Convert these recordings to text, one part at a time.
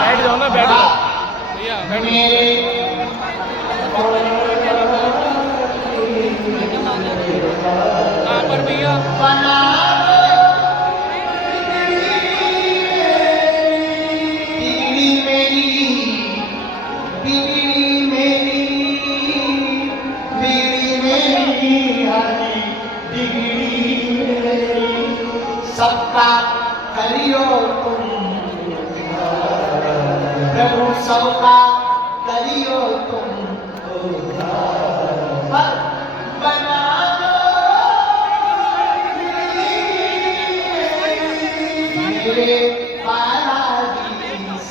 बैठ जाओ ना, बैठ जाओ भैया, बैठ कहाँ पर भैया? सबका करियो तुम प्रभु, सबका करियो तुम बना दो मेरे पारादीस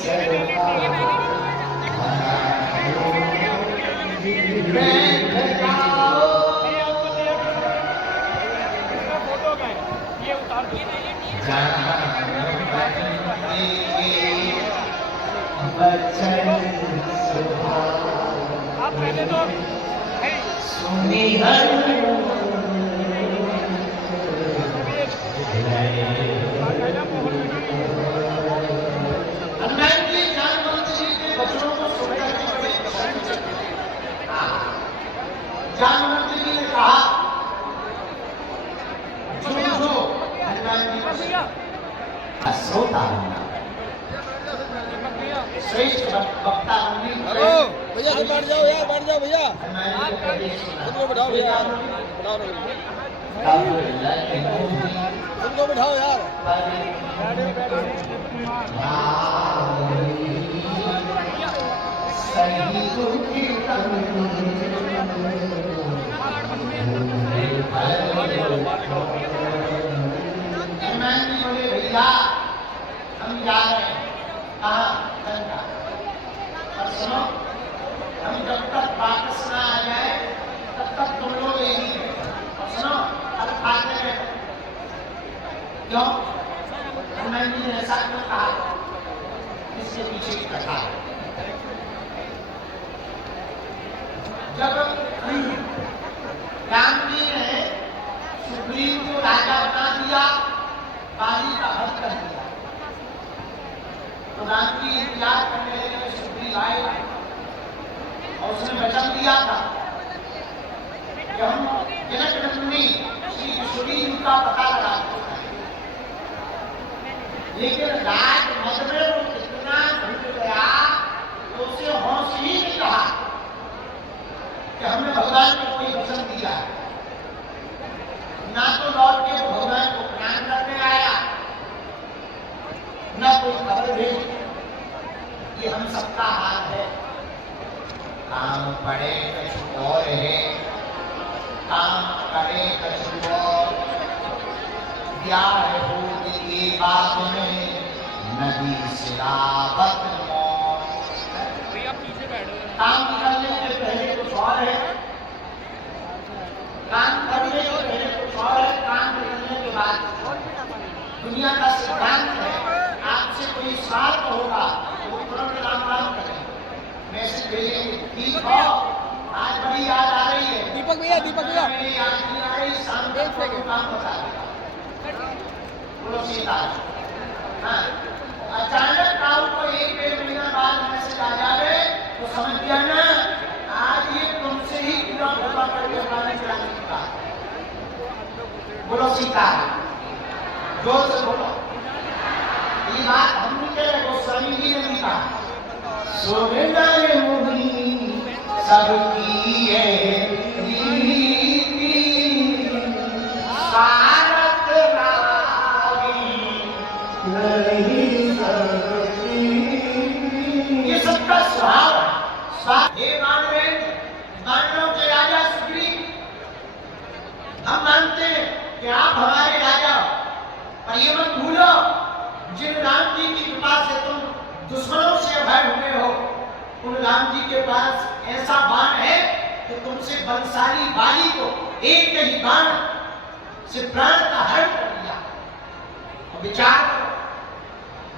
आप पहले तो सुनी हर हनुमान जी जानवंत जी के बचनों को सुनकर के बड़े प्रसन्न थे। जानवंत जी ने कहा जो हनुमान जी को श्रोता बनना, श्रेष्ठ वक्ता बनने। हेलो भैया जी, बैठ जाओ यार, बैठ जाओ भैया, इनको बैठाओ भैया, इनको बैठाओ यार। भैया हम जा रहे हैं, कहाँ? लंका। और सुनो, हम जब तक वापस ना आ जाए तब तक तुम लोग यही हैं। और सुनो, अब खाते रहे। क्यों? हनुमान जी ने ऐसा क्यों कहा? इसके पीछे की कथा है। जब राम जी ने सुग्रीव को राजा बना दिया, बाली का हल कर दिया, तो राम जी इंतजार करने लगे। सुग्रीव आए और उसने वचन दिया था कि हम जनक नंदिनी श्री किशोरी का पता लगाते हैं, लेकिन राज मत में वो कितना भूल गया तो उसे होश ही नहीं रहा कि हमने भगवान को कोई वचन दिया है। ना तो लौट के भगवान को प्रणाम करने आया, न कोई खबर भेजी। ये हम सबका हाल है। काम पड़े कछु और है, काम करे कछु और। ब्याह हो की बात में नदी सिलावत मौत। काम करने के पहले कुछ और है, काम करने के पहले कुछ और है, काम करने के बाद। दुनिया का सिद्धांत है, आपसे कोई स्वार्थ होगा तो तुरंत राम राम करें, मैसेज भेजेंगे, ठीक हो आज बड़ी याद आ रही है। दीपक भैया, दीपक भैया, मेरी याद नहीं आ रही, शाम तक को काम बता देगा। बोलो सीता। हाँ, अचानक काऊ को एक डेढ़ महीना बाद मैसेज आ जाए तो समझ जाना आज ये तुमसे ही पूरा भोला करके पानी चलाने की बात। बोलो सीता, जोर से बोलो। ये बात हम नहीं कह रहे, गोस्वामी जी ने भी कहा। सोने मुगली सबकी है रीति, सारत रागी नहीं सबकी। ये सबका स्वभाव है। हे मानव के राजा सुग्रीव, हम मानते हैं कि आप हमारे राजा, पर ये मत भूलो जिन राम जी की कृपा से तुम दुश्मनों से अभय हुए हो, उन राम जी के पास ऐसा बाण है कि तुमसे बंसाली बाली को एक ही बाण से प्राण का हरण कर दिया। और विचार करो,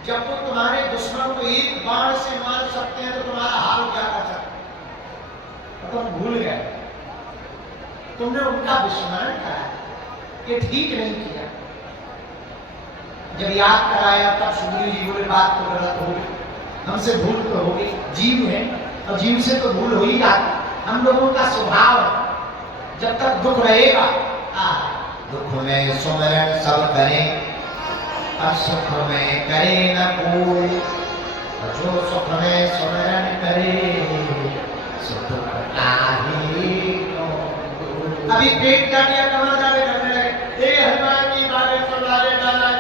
जब वो तुम्हारे दुश्मन को एक बाण से मार सकते हैं तो तुम्हारा हाल क्या कर सकते? तुम भूल गए, तुमने उनका विस्मरण कराया, ये ठीक नहीं किया। जब याद कराया तब सुग्रीव जी बोले बात तो गलत हो गई, हमसे भूल तो होगी, जीव है और जीव से तो भूल हो ही जाती। हम लोगों का स्वभाव है, जब तक दुख रहेगा दुख में सुमरण सब करें और सुख में करे न कोई, जो सुख में सुमरण करे सुख काहे को। अभी पेट काटिया कमर जावे करने लगे, हे हनुमान जी बारे सुनारे डाला।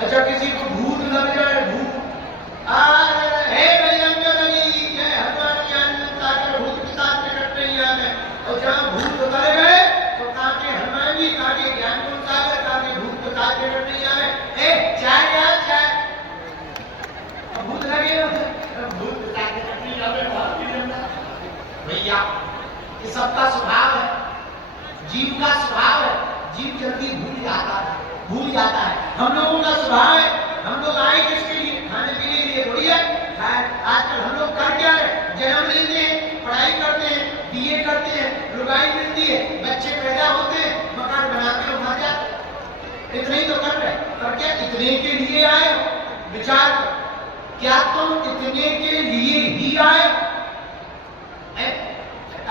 अच्छा किसी को भूत लग जाए, भूत हे बजरंग बली, हे हनुमान जी आनंद सागर भूत पिशाच निकट नहीं आवे। और जहाँ भूत उतर गए तो काटे हनुमान जी, काटे ज्ञान गुण सागर, काटे भूत पिशाच निकट नहीं आवे। चाय यार चाय, भूत लगे भूत पिशाच निकट नहीं आवे। भैया ये सबका स्वभाव है, जीव का स्वभाव है, जीव जल्दी भूल जाता है। हम लोगों का स्वभाव है, हम लोग आए किसके लिए? खाने पीने के लिए थोड़ी है। आजकल हम लोग कर क्या है? जन्म लेते हैं, पढ़ाई करते हैं, बीए करते हैं, लुगाई मिलती है, बच्चे पैदा होते हैं, मकान बनाते हैं, मर जाते हैं। इतने ही तो कर रहे, पर क्या इतने के लिए आए हो? विचार करो, क्या तुम इतने के लिए ही आए?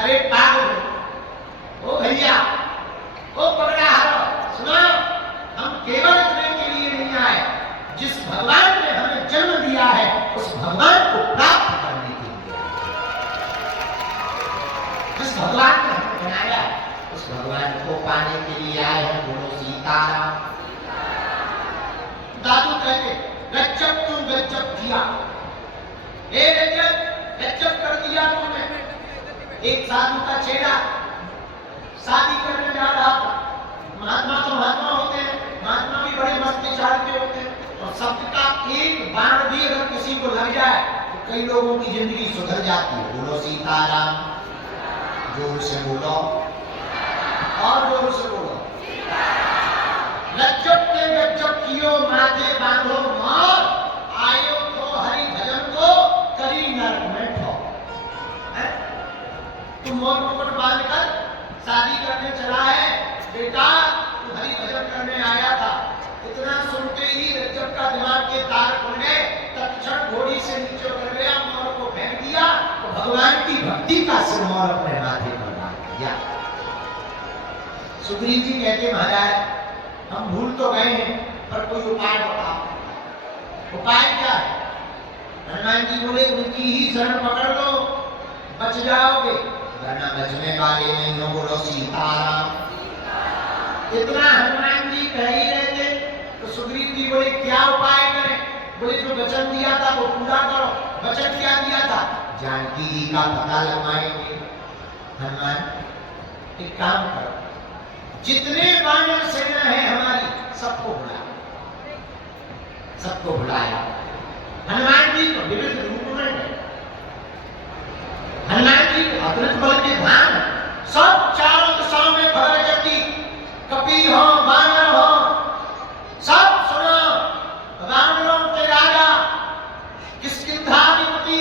अरे पागल ओ भैया, ओ पकड़ा हारो, सुनो, हम केवल इतने के लिए नहीं आए, जिस भगवान ने हमें जन्म दिया है उस भगवान को प्राप्त करने के लिए। जिस भगवान ने हमें बनाया उस भगवान को पाने के लिए आए हैं। बोलो सीताराम। दादू कहते गजब तू गजब किया, ए गजब कर दिया तूने। एक साधु का चेला शादी करने जा रहा था। महात्मा तो महात्मा होते हैं, महात्मा भी बड़े मस्त विचार के होते हैं, और सबका एक बाण भी अगर किसी को लग जाए तो कई लोगों की जिंदगी सुधर जाती है। बोलो सीताराम। जोर से बोलो और जोर से बोलो। गजब के गजब कियो, माथे बांधो मार, आयो तो हरि भजन को करी नरक में ठो। तुम मोर मुकुट बांधकर शादी करने चला है बेटा, तू हरि भजन करने आया था। इतना सुनते ही रज्जब का दिमाग के तार खुल गए, तत्क्षण घोड़ी से नीचे उतर गया, मोर को फेंक दिया तो भगवान की भक्ति का सिरमौर अपने माथे पर बांध दिया। सुग्रीव जी कहते महाराज हम भूल तो गए हैं, पर कोई उपाय बताओ। उपाय क्या है? हनुमान जी बोले उनकी ही शरण पकड़ लो, बच जाओगे, वरना बचने वाले नहीं हो। बोलो सीताराम। इतना हनुमान जी कह ही रहे थे तो सुग्रीव जी बोले क्या उपाय करें? बोले जो वचन दिया था वो पूरा करो। वचन क्या दिया था? जानकी जी का पता लगवाएंगे। हनुमान एक काम करो, जितने वानर सेना है हमारी सबको बुलाओ। सबको बुलाया। हनुमान जी को विविध रूप में है, हनुमान जी को अतुलित बल के धाम, सब चारों दिशाओं में खबर करती, कपि हो वानर हो सब सुनो। वानरों के राजा किष्किंधाधिपति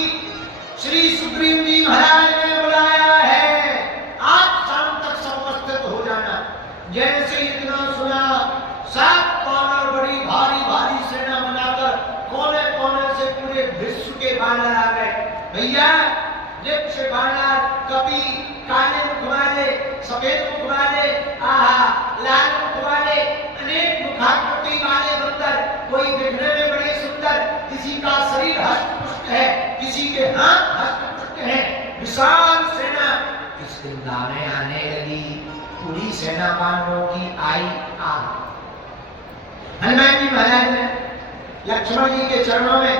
श्री सुग्रीव जी महाराज ने बुलाया है, आज शाम तक सब उपस्थित हो जाना। जैसे इतना सुना, सात वानर बड़ी भारी भारी सेना बनाकर कोने कोने से पूरे विश्व के वानर आ गए। भैया वृक्ष वानर, कपि, काले मुख वाले, सफेद मुख वाले, लाल मुख वाले, अनेक मुखाकृति वाले बंदर, कोई दिखने में बड़े सुंदर, किसी का शरीर हष्ट-पुष्ट है, किसी के हाथ हष्ट-पुष्ट हैं। विशाल सेना किष्किंधा में आने लगी। पूरी सेना वानरों की आई आ। हनुमान जी महाराज ने लक्ष्मण जी के चरणों में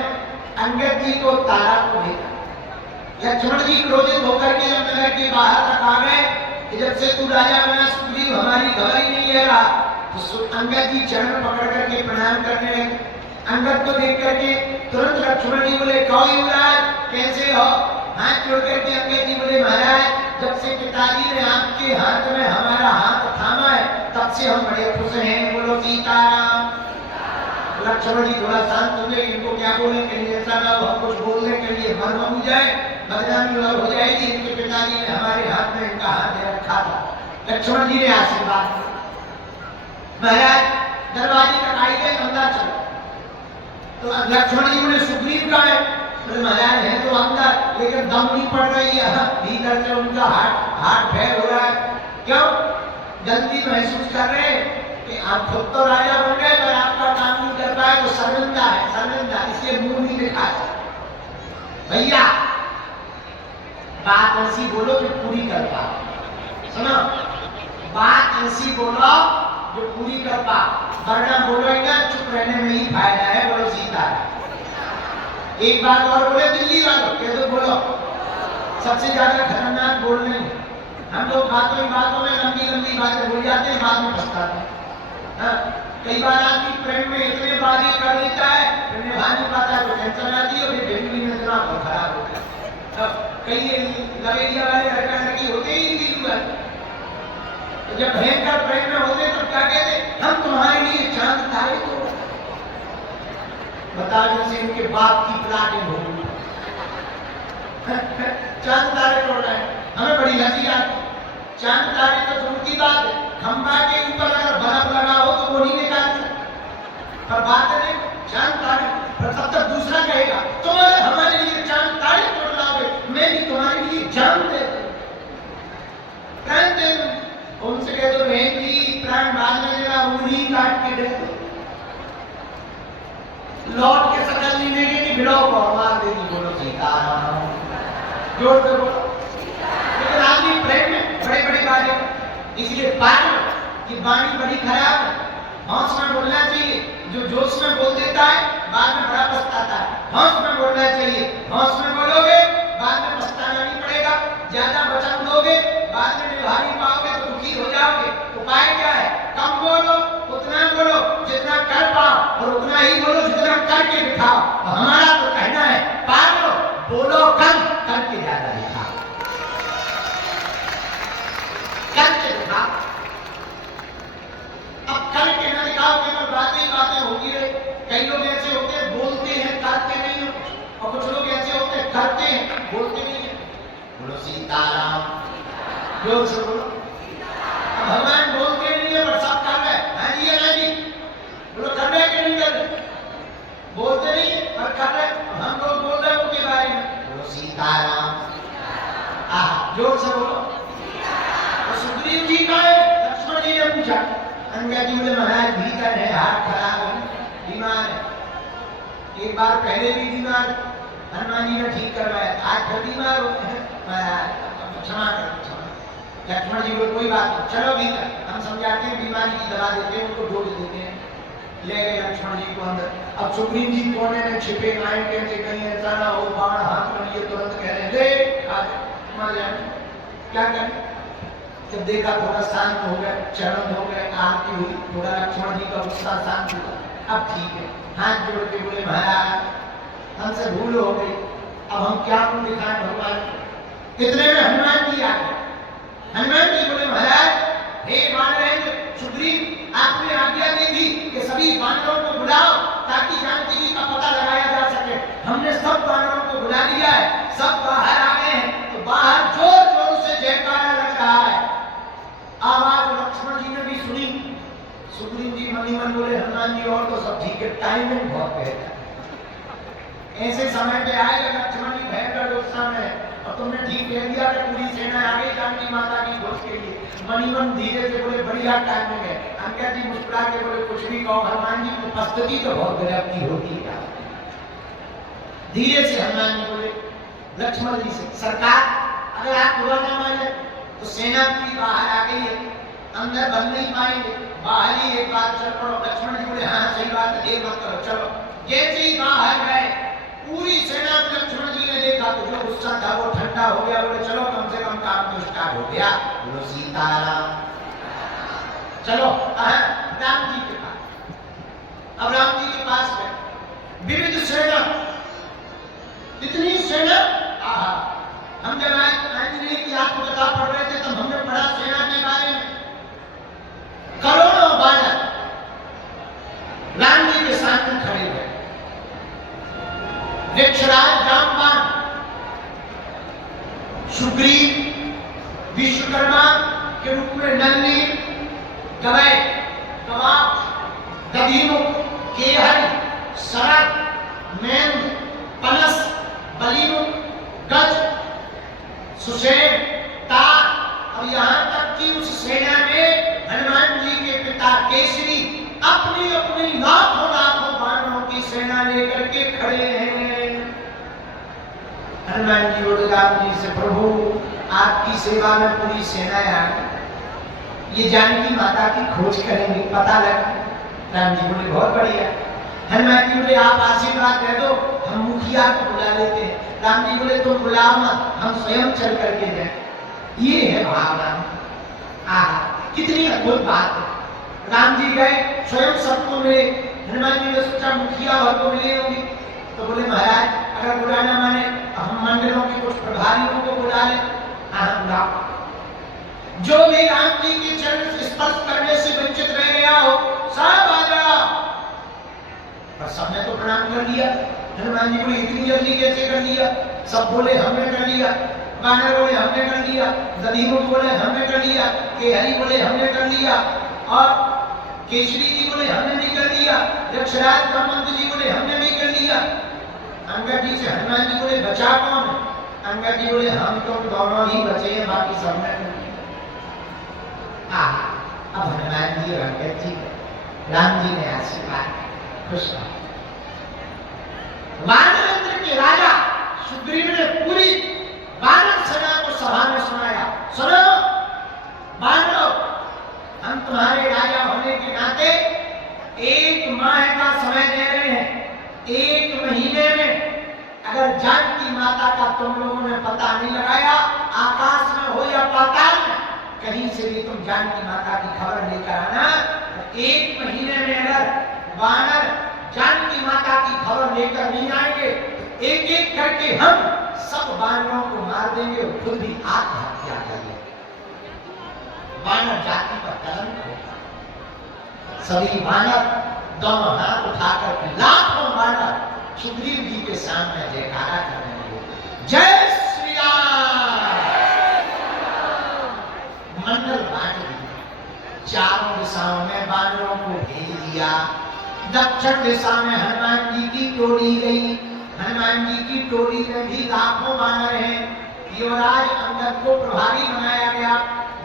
अंगद जी को तारा को भेजा। लक्ष्मण जी क्रोधित होकर के जब नगर के बाहर तक आ गए कि जब से तू राजा बना सुग्रीव हमारी खबर ही नहीं ले रहा, तो अंगद जी चरण पकड़ करके प्रणाम करने लगे। अंगद को देख करके तुरंत लक्ष्मण जी बोले कहो युवराज कैसे हो? हाथ जोड़ करके अंगद जी बोले महाराज जब से पिताजी ने आपके हाथ में हमारा हाथ थामा है तब से हम बड़े खुश हैं। बोलो सीताराम। लक्ष्मण जी थोड़ा शांत हो गए, इनको क्या बोलेंगे, ऐसा ना हो हम कुछ बोलने के लिए मर्म हो जाए, बदनामी हो जाएगी। इनके पिताजी ने हमारे हाथ में इनका हाथ दे रखा था। लक्ष्मण जी ने आशीर्वाद महाराज दरवाजे तक आई गए, अंदर चलो। तो लक्ष्मण जी बोले सुग्रीव का है? बोले महाराज है तो अंदर लेकिन दम नहीं पड़ रही है, भीतर से उनका हार्ट फेल हो रहा है। क्यों? जल्दी महसूस कर रहे हैं कि आप खुद तो राजा बन गए पर आपका काम नहीं कर पाए तो शर्मिंदा है, शर्मिंदा, इसलिए मुंह नहीं दिखाए। भैया बात ऐसी बोलो जो पूरी कर पाओ, सुनो, बात ऐसी बोलो जो पूरी कर पाओ, वरना बोलो ही ना चुप रहने में ही फायदा है। बोलो सीता। एक बात और बोले दिल्ली वालों, कह दो बोलो, सबसे ज्यादा खतरनाक बोल नहीं, हम लोग बातों ही बातों में लंबी लंबी बातें बोल जाते हैं, बाद में पछताते हैं। कई बार आदमी प्रेम में इतने वादे कर देता है, फिर निभा नहीं पाता है, तो टेंशन आती है, फिर जिंदगी में इतना खराब होता है। कई लवेरिया वाले लड़का लड़की होते ही इंडिविजुअल, तो जब भयंकर प्रेम में होते तो क्या कहते, हम तुम्हारे लिए चांद तारे तोड़, बताओ जैसे उनके बाप की प्लाटिंग हो, चांद तारे तोड़ रहे हैं। हमें बड़ी हंसी आती, चांद तारे तो दूर की बात है, खंबा के ऊपर अगर बल्ब लगा हो तो वो नहीं निकाल सकते, पर बात नहीं चांद तारे, पर तब तक दूसरा कहेगा तुम अगर हमारे लिए चांद तारे तोड़ लाओगे मैं भी तुम्हारे लिए जान दे दूं, प्राण दे दूं। उनसे कह दो बहन जी प्राण बाद में देना, उंगली काट के दे दो, लौट के सकल नहीं देंगे कि भिड़ो को मार देगी। बोलो सीताराम, जोर से बोलो। लेकिन आदमी प्रेम में बड़े बड़े बातें, इसलिए पार की वाणी बड़ी खराब है, हौस में बोलना चाहिए, जो जोश में बोल देता है बाद में बड़ा पछताता है। हौस में बोलना चाहिए, हौस में बोलोगे बाद में पछताना नहीं पड़ेगा, ज्यादा वचन दोगे बाद में निभा नहीं पाओगे तो दुखी हो जाओगे। उपाय क्या है? कम बोलो, उतना बोलो जितना कर पाओ, और उतना ही बोलो जितना करके दिखाओ। हमारा तो कहना है पालो, बोलो कम, करके ज्यादा दिखाओ, करके दिखाओ। अब करके ना दिखाओ, केवल बातें ही बातें होती रहे। कई लोग ऐसे होते हैं बोलते हैं करते नहीं हो, और कुछ लोग ऐसे होते हैं करते हैं बोलते नहीं है। बोलो सीताराम, जोर से बोलो। भगवान बोलते नहीं है पर सब कर रहे हैं, हाँ जी हाँ जी, बोलो कर रहे कि नहीं कर रहे? बोलते नहीं है पर कर रहे, हम लोग बोल रहे हैं उनके बारे में। बोलो सीताराम, जोर से बोलो। तो सुग्रीव जी का है, लक्ष्मण जी ने पूछा, अंगद जी बोले महाराज भीतर है, हाथ खराब है, बीमार है। एक बार पहले भी बीमार, हनुमान जी ने ठीक करवाया, आज फिर बीमार होते हैं, महाराज क्षमा करो, क्षमा। लक्ष्मण जी बोले कोई बात नहीं, चलो भीतर, हम समझाते हैं, बीमारी की दवा देते हैं, उनको डोज देते हैं। ले गए लक्ष्मण जी को अंदर। अब सुग्रीव जी कोने में छिपे आए, कहते कहीं ऐसा ना हो बाण हाथ में लिए तुरंत कह रहे ले मर जाए, क्या करें? जब देखा थोड़ा शांत हो गए, चरण हो गए, आरती हुई, थोड़ा लक्ष्मण जी का गुस्सा शांत हुआ, अब ठीक है। हाथ जोड़ के बोले महाराज हमसे भूल हो गई, अब हम क्या मुंह दिखाएं भगवान। इतने में हनुमान जी आ गए। हनुमान जी बोले महाराज हे वानरेंद्र, सुग्रीव आपने आज्ञा दी थी कि सभी वानरों को बुलाओ ताकि जानकी जी का पता लगाया जा सके। हमने सब वानरों को बुला लिया है, सब बाहर आ गए हैं, तो बाहर जोर जोर से जयकारा लग रहा है। आवाज लक्ष्मण जी ने भी सुनी। सुग्रीव जी मनी मन बोले हनुमान जी और तो सब ठीक है, टाइमिंग बहुत बेहतर है, ऐसे समय पे आएगा लक्ष्मण जी भयंकर गुस्सा में, और तुमने ठीक कह दिया कि पूरी सेना आ गई जानकी माता की खोज के लिए। मणिमन धीरे से बोले बढ़िया टाइमिंग है। अंकल जी मुस्कुरा के बोले कुछ भी कहो, हनुमान जी की उपस्थिति तो बहुत गजब की होती है। धीरे से हनुमान जी बोले लक्ष्मण जी से, सरकार अगर आप बुरा न माने तो सेना पूरी बाहर आ गई है, अंदर बन नहीं पाएंगे, बाहर ही एक बार चल पड़ो। लक्ष्मण जी बोले हाँ सही बात है, देर मत करो, चलो। जैसे ही बाहर गए पूरी सेना को लक्ष्मण जी ने देखा तो जो गुस्सा था वो ठंडा हो गया। बोले चलो कम से कम काम तो स्टार्ट हो गया। बोलो सीताराम, चलो राम जी के पास। अब राम जी के पास में विविध सेना, इतनी सेना, हम जब आंजनेय की आत्मकथा पढ़ रहे थे तब हमने पढ़ा सेना के बारे में। करोड़ों बानर राम जी के सामने खड़े हुए। वृक्षराज जामवान, सुग्रीव विश्वकर्मा के रूप में नन्ही, गवय, कवाक, दधिमुख, केहरी, सरक, मेंद, पनस, सुषेण, तार और यहाँ तक कि उस सेना में हनुमान जी के पिता केसरी अपनी अपनी लाखों लाखों बाणों की सेना लेकर के खड़े हैं। हनुमान जी बोले राम जी से, प्रभु आपकी सेवा में पूरी सेना आ गई, ये जानकी माता की खोज करेंगे, पता लगा। राम जी बोले बहुत बढ़िया। हनुमान जी बोले आप आशीर्वाद दे दो, हम मुखिया को बुला लेते हैं। राम जी बोले तुम बुलाओ मत, हम स्वयं चल करके जाए। ये है भावना। कितनी अद्भुत बात है। राम जी गए, स्वयं सबको मिले। हनुमान जी ने सोचा मुखिया भर को मिले होंगे, तो बोले महाराज अगर बुलाना माने हम मंडलों के कुछ प्रभारियों को बुला ले। बुलाओ। जो भी राम जी के चरण स्पर्श करने से वंचित रह गया हो सब आ जाओ। पर सबने तो प्रणाम कर लिया। हनुमान जी बोले इतनी जल्दी कैसे कर लिया? सब बोले हमने कर लिया। वानर बोले हमने कर लिया, दधिमुख बोले हमने कर लिया, केहरी बोले हमने कर लिया, और केसरी जी बोले हमने नहीं कर लिया, यक्षराज ब्रह्मंत जी बोले हमने नहीं कर लिया। अंगद जी से हनुमान जी बोले बचा कौन? अंगद जी बोले हम तो दोनों ही बचे हैं, बाकी सबने कर लिया। अब हनुमान जी और अंगद जी राम जी ने आशीर्वाद खुश रहा। वानरेंद्र के राजा सुग्रीव ने पूरी वानर सेना को सभा में सुनाया, सुनो वानरों, हम तुम्हारे राजा होने के नाते 1 माह का समय दे रहे हैं। 1 महीने में अगर जानकी माता का तुम लोगों ने पता नहीं लगाया, आकाश में हो या पाताल में, कहीं से भी तुम जानकी माता की खबर लेकर आना। 1 महीने में अगर वानर जानकी माता की खबर लेकर नहीं आएंगे, एक एक करके हम सब वानरों को मार देंगे और खुद भी आत्महत्या करेंगे। वानर जाति पर कलंक होगा। सभी वानर दोनों हाथ उठाकर के लाखों वानर सुग्रीव जी के सामने जयकारा करने लगे, जय श्री राम। मंडल बांट दिया, चारों दिशाओं में वानरों को भेज दिया। दक्षिण दिशा में हनुमान जी की टोली गई। हनुमान जी की टोली में भी लाखों वानर हैं। युवराज अंगद को प्रभारी बनाया गया,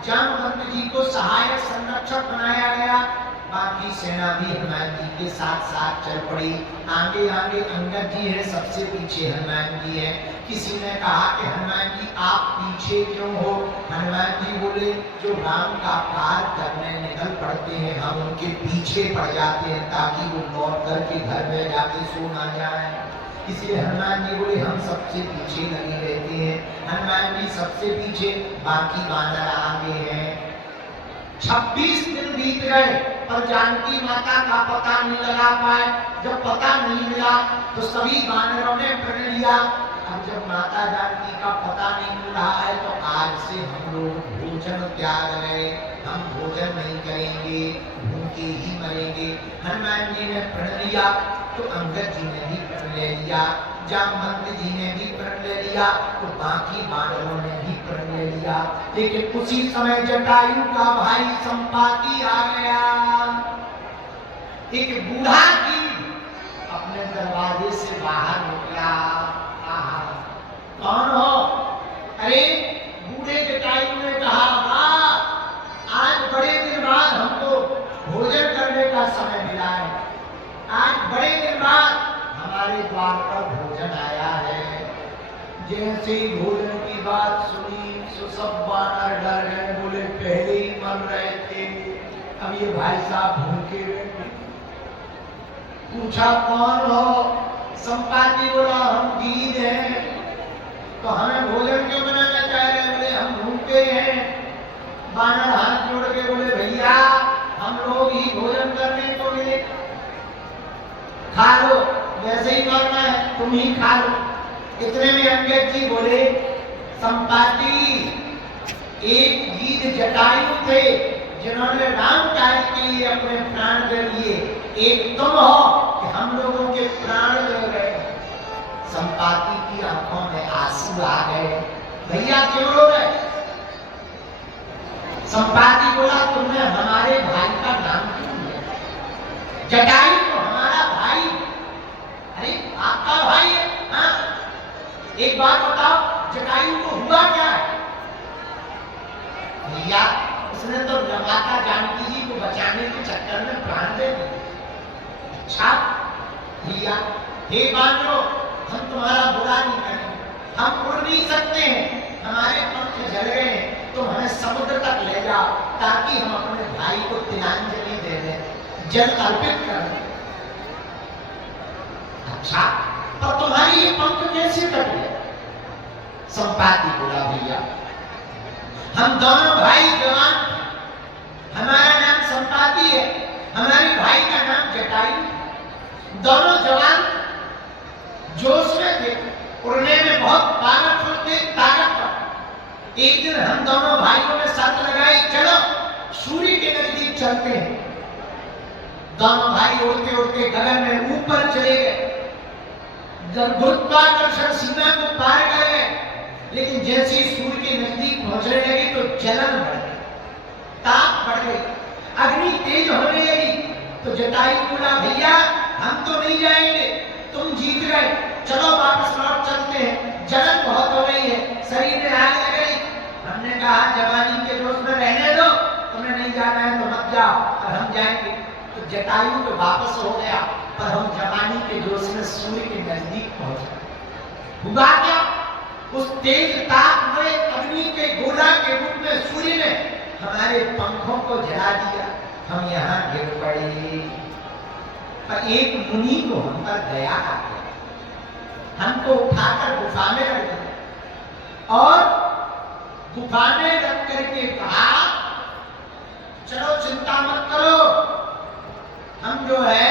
जामवंत जी को सहायक संरक्षक बनाया गया। बाकी सेना भी हनुमान जी के साथ साथ चल पड़ी। आगे आगे अंगद जी हैं, सबसे पीछे हनुमान जी हैं। किसी ने कहा कि हनुमान जी आप पीछे क्यों हो? हनुमान जी बोले जो राम का कार्य करने निकल पड़ते हैं हम उनके पीछे पड़ जाते हैं, ताकि वो लौट करके घर में जाके सो ना जाए। इसलिए हनुमान जी बोले हम सबसे पीछे लगे रहते हैं। हनुमान जी सबसे पीछे, बाकी वानर आगे हैं। 26 दिन बीत गए पर जानकी माता का पता नहीं लगा पाए। जब पता नहीं मिला तो सभी वानरों ने प्रण लिया, अब जब माता जानकी का पता नहीं मिल रहा है तो आज से हम लोग भोजन त्याग रहे, हम भोजन नहीं करेंगे, भूखे ही मरेंगे। हनुमान जी ने प्रण लिया तो अंगद जी ने भी प्रण ले लिया, जामवंत जी ने भी प्रण ले लिया, तो बाकी वानरों ने भी प्रण ले लिया। लेकिन उसी समय जटायु का भाई संपाति आ गया। एक बूढ़ा जी अपने दरवाजे से बाहर निकला। कौन हो? अरे बूढ़े जटायु ने कहा, वाह आज बड़े दिन बाद हमको भोजन करने का समय मिला है। आज बड़े दिन बाद हमारे द्वार पर भोजन आया है। जैसे ही भोजन की बात सुनी तो सब वानर डर गए, बोले पहले ही मर रहे थे, अब ये भाई साहब भूखे रहे। पूछा कौन हो? संपाति बोला हम गीद हैं। तो हमें भोजन क्यों बनाना चाह रहे? बोले हम भूखे हैं। वानर हाथ जोड़ के बोले भैया हम लोग ही भोजन करने को मिले, खा लो, वैसे ही मरना है तुम ही खा लो। इतने में अंगद जी बोले संपाति एक गीध जटायु थे जिन्होंने राम कार्य के लिए अपने प्राण दे दिए, एक तुम हो कि हम लोगों के प्राण ले गए। संपाति की आंखों में आंसू आ गए, भैया क्यों रो रहे? संपाति बोला तुमने हमारे भाई का नाम क्यों लिया? जटायु तो हमारा भाई। अरे आपका भाई है? हाँ एक बात बताओ, जटायु को हुआ क्या है? भैया उसने तो माता जानकी जी को बचाने के चक्कर में प्राण दे दिए। अच्छा भैया, हे बांधो, हम तुम्हारा बुरा नहीं करेंगे, हम उड़ नहीं सकते हैं, हमारे पंख जल गए हैं, तो हमें समुद्र तक ले जाओ ताकि हम अपने भाई को तिलांजलि दे दें, जल अर्पित कर दें। अच्छा, पर तुम्हारी ये पंख कैसे कट गए? संपाति बोला भैया, हम दोनों भाई जवान, हमारा नाम संपाति है, हमारे भाई का नाम जटायु, दोनों जवान जोश में थे, उड़ने में बहुत पावरफुल थे, ताकतवर। एक दिन हम दोनों भाइयों ने शर्त लगाई, चलो सूर्य के नजदीक चलते हैं। दोनों भाई उड़ते उड़ते गगन में ऊपर चले गए, गुरुत्वाकर्षण सीमा को पार कर गए, लेकिन जैसे ही सूर्य के नजदीक पहुंचने लगे तो जलन बढ़ गई, ताप बढ़ गई, अग्नि तेज होने लगी। तो जटायु बोला, भैया हम तो नहीं जाएंगे, तुम जीत गए, चलो वापस लौट चलते हैं, जलन बहुत हो गई है, शरीर में आग लग गई। हमने कहा जवानी के जोश में रहने दो, तुम्हें नहीं जाना है तो मत जाओ और हम जाएंगे। तो जटायु तो वापस हो गया, पर हम जवानी के जोश में सूर्य के नजदीक पहुंचे। हुआ क्या? उस तेज ताप में अग्नि के गोला के रूप में सूर्य ने हमारे पंखों को जला दिया, हम यहाँ गिर पड़े। पर एक मुनि को हम पर दया आ गई, हमको उठाकर गुफा में रख दिया और गुफा में रख करके कहा, चलो चिंता मत करो, हम जो है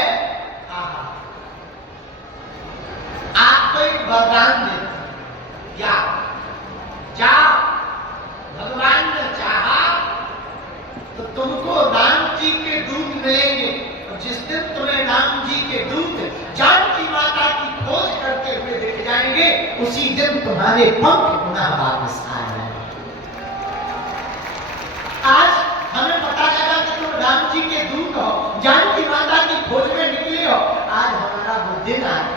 आपको एक वरदान देते हैं, या जाओ, भगवान ने चाहा तो तुमको राम जी के दूत मिलेंगे, और जिस दिन तुम्हें राम जी के दूत जानकी माता की खोज करते हुए दिख जाएंगे, उसी दिन तुम्हारे पंख पुनः वापस आ जाएंगे। आज हमें पता लगा कि तुम राम जी के दूत हो, जानकी माता की खोज में निकले हो, आज हमारा वो दिन आया।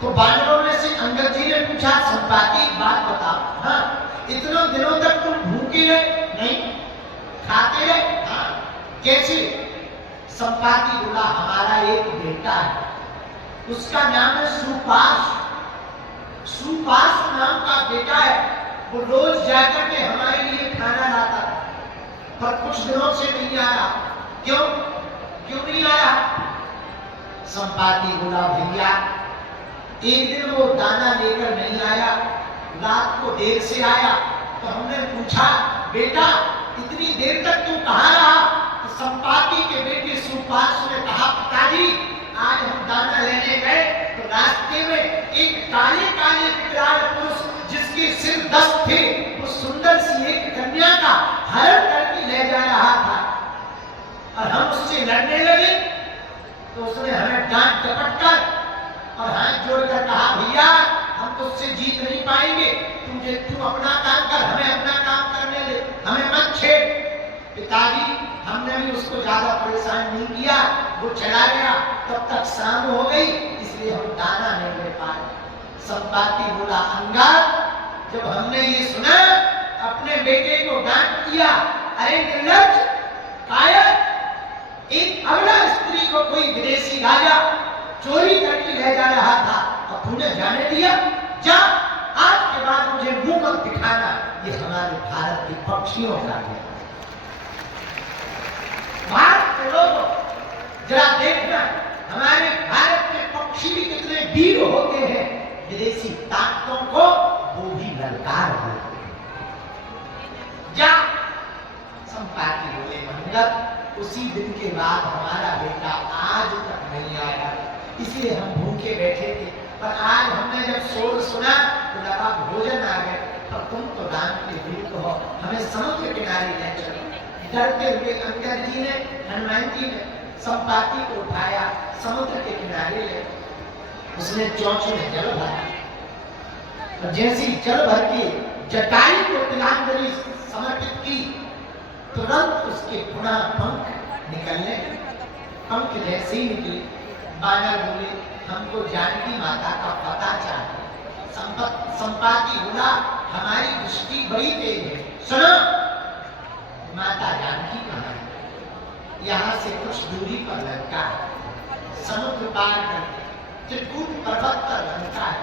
तो बानरों में से अंगद जी ने पूछा, संपाति एक बात बताओ, हाँ इतने दिनों तक तुम भूखे रहे? नहीं। खाते रहे? हाँ। कैसे? संपाति बोला, हमारा एक बेटा है, उसका नाम है सुपाश, सुपाश नाम का बेटा है, वो रोज जाकर के हमारे लिए खाना लाता था, पर कुछ दिनों से नहीं आया। क्यों नहीं आया? संपाति बोला, भैया एक दिन वो दाना लेकर नहीं आया, रात को देर से आया, तो हमने पूछा, बेटा इतनी देर तक तू कहाँ रहा? तो संपाति के बेटे सुपाश ने कहा, पिताजी आज हम दाना लेने गए तो रास्ते में एक काले काले विकराल पुरुष जिसके सिर 10 थे, वो सुंदर सी एक कन्या का हरण करके ले जा रहा था, और हम उससे लड़ने लगे तो उसने हमें डांट डपट कर और हाथ जोड़कर कहा, भैया हम तो उससे जीत नहीं पाएंगे, तुम अपना काम कर, हमें अपना काम करने दे, हमें मत छेड़। पिताजी हमने भी उसको ज्यादा परेशान नहीं किया, वो चला गया, तब तक शाम हो गई, इसलिए हम दाना नहीं ले पाए। संपाति बोला, अंगद जब हमने ये सुना अपने बेटे को डांट दिया, अरे निर्लज्ज कायर, एक अबला स्त्री को कोई विदेशी राजा चोरी करके ले जा रहा था और तूने जाने दिया, जा आज के बाद मुझे मुंह मत दिखाना, ये हमारे भारत के पक्षियों का है। भारत के लोगों जरा देखना, हमारे भारत के पक्षी भी कितने वीर होते हैं, विदेशी ताकतों को वो भी ललकार होते हैं। जा संपाति बोले, मंगत उसी दिन के बाद हमारा बेटा आज तक नहीं आया, इसलिए हम भूखे बैठे थे, पर आज हमने जब शोर सुना तो लगा भोजन आ गया, पर तुम तो दान के दूत हो, हमें समुद्र किनारे ले चलो। डरते हुए अंगद जी ने, हनुमान जी ने संपाति को उठाया, समुद्र के किनारे ले, उसने चौंच में जल भरा, और जैसे ही जल भर के जटायु को तिलांजलि समर्पित की, तुरंत उसके पुनः पंख निकलने, पंख जैसे ही निकले, बानर बोले, हमको जानकी माता का पता चाहिए। संपाति बोला, हमारी दृष्टि बड़ी तेज है, सुनो माता जानकी कहाँ है? यहाँ से कुछ दूरी पर लंका है, समुद्र पार कर त्रिकूट पर्वत पर लंका है।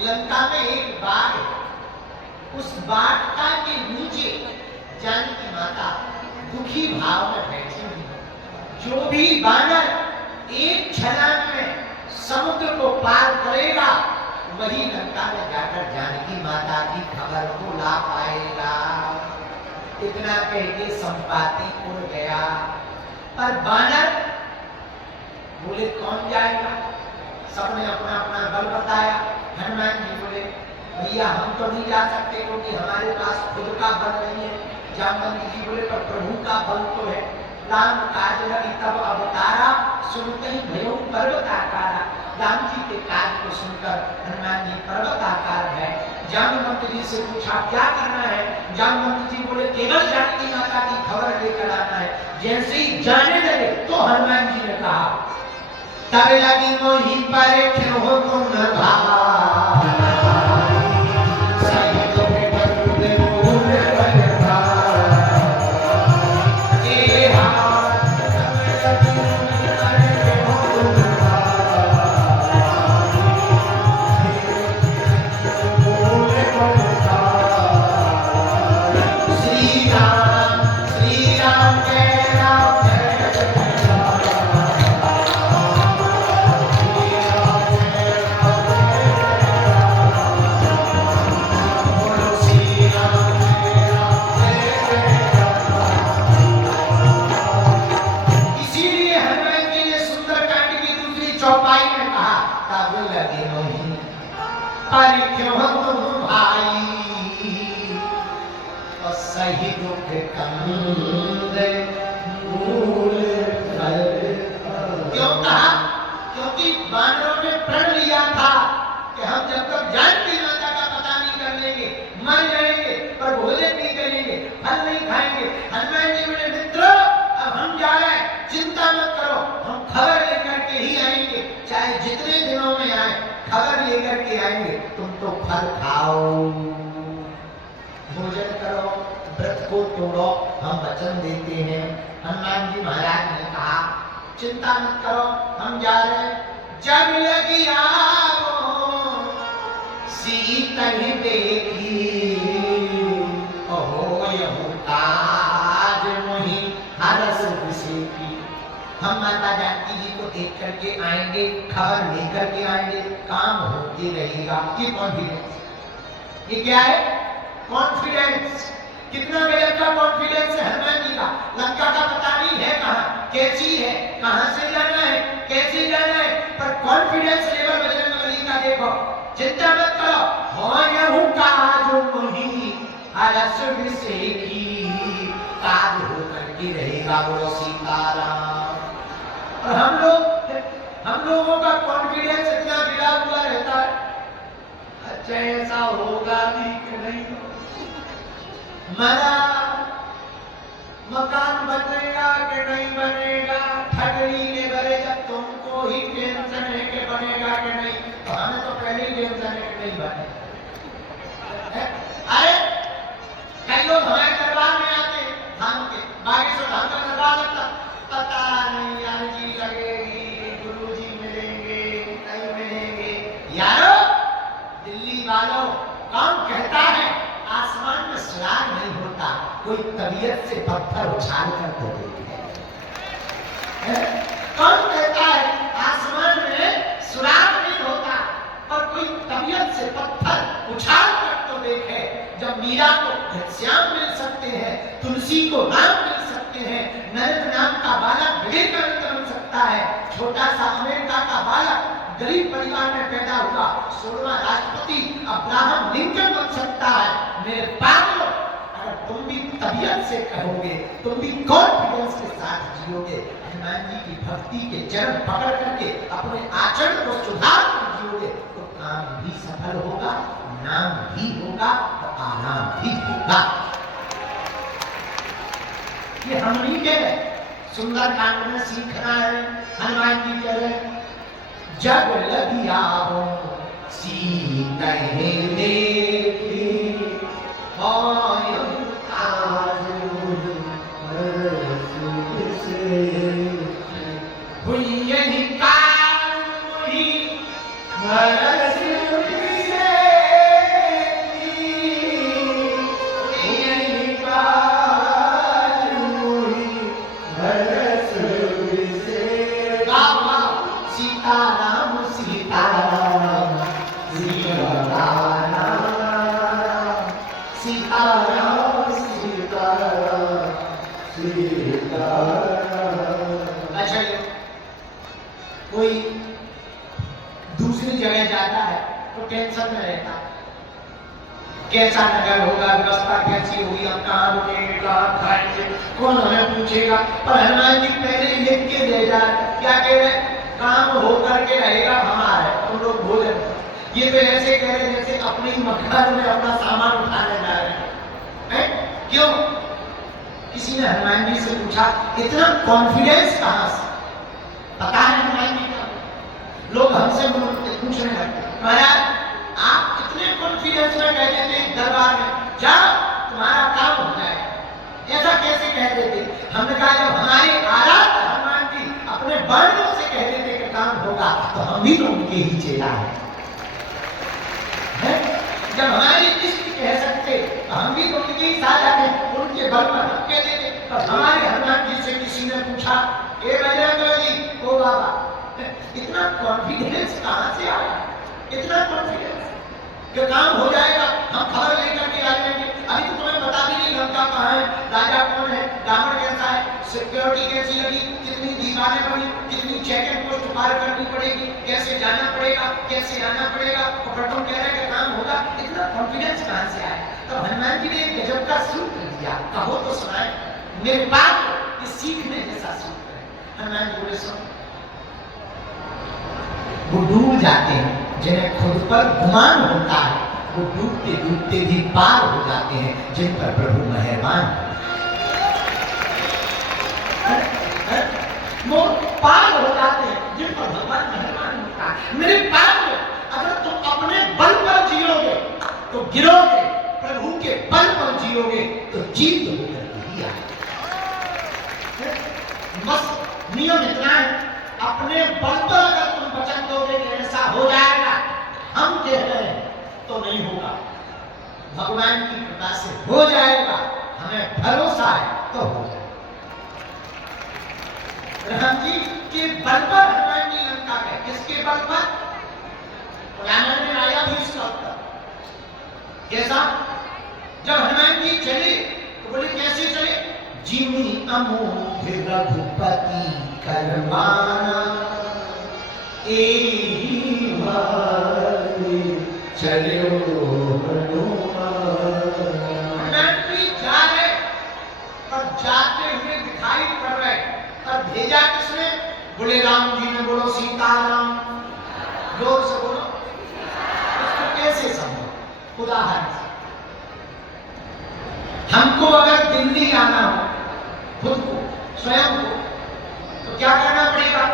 लंका में एक बाग है, उस बाटिका के नीचे जानकी माता दुखी भाव में बैठी हुई। जो भी बानर एक छलांग में समुद्र को पार करेगा वही लंका में जाकर जानकी माता की खबर को ला पाएगा। इतना कह के संपाति उड़ गया। पर बानर बोले कौन जाएगा? सबने अपना अपना बल बताया। हनुमान जी बोले भैया हम तो नहीं जा सकते क्योंकि हमारे पास खुद का बल नहीं है। जामवंत जी बोले पर प्रभु का बल तो है। राम काज लगी तब अवतारा, सुनते ही भयो पर्वत आकारा। राम जी के काज को सुनकर हनुमान जी पर्वत आकार है। जामवंत जी से पूछा क्या करना है? जामवंत जी बोले केवल जानकी माता की खबर लेकर आना है। जैसे ही जाने लगे तो हनुमान जी ने कहा तब लगी मोही पर क्यों तुम भाई सही तो सही दुख कंदे भूल क्यों कहा? क्योंकि बानरों ने प्रण लिया था कि हम जब तक जानकी माता का पता नहीं कर लेंगे मर जाएंगे, पर भोजन नहीं करेंगे, फल नहीं खाएंगे। हनुमान जी बोले मित्र अब हम जा रहे हैं, चिंता मत करो, हम खबर लेकर के ही आएंगे, चाहे जितने दिनों में आए खबर लेकर के आएंगे। तुम तो फल खाओ, भोजन करो, व्रत को तोड़ो, हम वचन देते हैं। हनुमान जी महाराज ने कहा चिंता मत करो हम जा रहे हैं। जब लगी आगो सीता ही देखी ओहो यहू काज मोहि हरस विसेकी। हम माता जानकी जी को देख करके आएंगे, खबर लेकर के आएंगे, काम होते रहेगा। ये कॉन्फिडेंस, ये क्या है? कॉन्फिडेंस। कितना गजब का कॉन्फिडेंस है हनुमान जी का। लंका का पता नहीं है कहाँ, कैसी है, कहाँ से जाना है, कैसे जाना है, पर कॉन्फिडेंस लेवल बजरंगबली का देखो। चिंता मत करो, हाँ यहू काज मोहि हरस विसेकी, काज होकर के रहेगा। बोलो सीताराम। और हम लोगों का कॉन्फिडेंस इतना गिरा हुआ रहता है, अच्छा ऐसा होगा भी कि नहीं, मरा मकान बनेगा कि नहीं बनेगा, ठगड़ी के बरे जब तुमको ही टेंशन है कि बनेगा कि नहीं, तो हमें तो पहले ही टेंशन है कि नहीं बने। अरे कई लोग हमारे दरबार में आते धाम के, बागेश्वर धाम का दरबार लगता, पता नहीं यार जी लगेगी, गुरु जी मिलेंगे नहीं मिलेंगे। यारो दिल्ली वालों कौन कहता है आसमान में सुराग नहीं होता, कोई तबीयत से पत्थर उछाल कर तो देती है। कौन कहता है आसमान में सुराग नहीं होता, पर कोई तबीयत से पत्थर उछाल कर तो देखे। जब मीरा को श्याम मिल सकते हैं, तुलसी को राम मिल सकते हैं, नरेंद्र नाम का बालक विवेकानंद बन सकता है, छोटा सा अमेरिका का बालक गरीब परिवार में पैदा हुआ 16वां राष्ट्रपति अब्राहम लिंकन बन सकता है। मेरे पागलों, अगर तुम भी तबीयत से कहोगे, तुम भी कॉन्फिडेंस के साथ जियोगे, हनुमान जी की भक्ति के चरण पकड़ करके अपने आचरण को सुधार कर जियोगे, तो काम भी सफल होगा, नाम भी होगा और आराम भी होगा। ये हम नहीं कह रहे, सुंदर कांड में सीखना है। हनुमान जी कह रहे जब लगी आओ सीता ही देखी कैसा नगर होगा, व्यवस्था कैसी होगी, हम कहाँ रुकेंगे, कहाँ खाएंगे, कौन हमें पूछेगा। पर हनुमान जी पहले लिख के ले जाए, क्या कह रहे, काम हो करके रहेगा हमारा, तुम लोग भोजन। ये तो ऐसे कह रहे जैसे अपनी मकान में अपना सामान उठाने जा रहे हैं। क्यों? किसी ने हनुमान जी से पूछा, इतना कॉन्फिडेंस कहां से? पता है हनुमान जी का? लोग हमसे पूछने लगते, महाराज आप इतने कॉन्फिडेंस में कहते थे दरबार में, जाओ तुम्हारा काम हो जाए, ऐसा कैसे कहते थे? हमने कहा जब हमारे आराध्य हनुमान जी अपने वर्णों से कहते थे कि काम होगा, तो हम भी तो उनके ही चेला हैं। जब हमारे इष्ट कह सकते, तो हम भी तो उनके ही साझा हैं, उनके बल पर हम कहते थे। पर हमारे हनुमान जी से किसी ने पूछा, ए बजरंगबली, ओ बाबा, इतना कॉन्फिडेंस कहां से आया? इतना कॉन्फिडेंस कि काम हो जाएगा, हम खबर लेकर के आ जाएंगे। अभी तो तुम्हें बता भी नहीं लंका कहाँ है, राजा कौन है, रावण कैसा है, सिक्योरिटी कैसी लगी, कितनी दीवारें बनी, कितनी चेकिंग पोस्ट पार करनी पड़ेगी, कैसे जाना पड़ेगा, कैसे आना पड़ेगा, और तुम कह रहे हैं कि काम होगा। इतना कॉन्फिडेंस कहाँ से आया? तो हनुमान जी ने एक गजब का सूत्र दिया, कहो तो सुनाए, मेरे पास ये सीखने जैसा सूत्र है। हनुमान जी बोले, सुन, वो डूब जाते हैं जिन्हें खुद पर गुमान होता है, वो डूबते डूबते भी पार हो जाते हैं जिन पर प्रभु मेहरबान। वो पार हो जाते हैं जिन पर भगवान मेहरबान होता है। मेरे पार अगर तुम अपने बल पर जियोगे तो गिरोगे, प्रभु के बल पर जियोगे तो जीत होकर ही आए। बस नियम इतना है, अपने बल पर अगर तुम वचन दोगे कि ऐसा हो जाएगा, हम कह रहे हैं तो नहीं होगा, भगवान की कृपा से हो जाएगा, हमें भरोसा है तो हो जाएगा। राम जी के बल पर हनुमान जी लंका गए, किसके बल पर? रामायण में आया भी इसका उत्तर कैसा? जब हनुमान जी चले तो बोले कैसे चले? जिमी अमोघ रघुपति करवाना, एही भाई चलो हनुमान। जी जा रहे और जाते हुए दिखाई पड़ रहे, और भेजा किसने? बोले राम जी ने। बोलो सीताराम, जोर से बोलो। इसको कैसे समझो? उदाहरण से, हमको अगर दिल्ली आना हो, खुद को, स्वयं को, तो क्या करना पड़ेगा?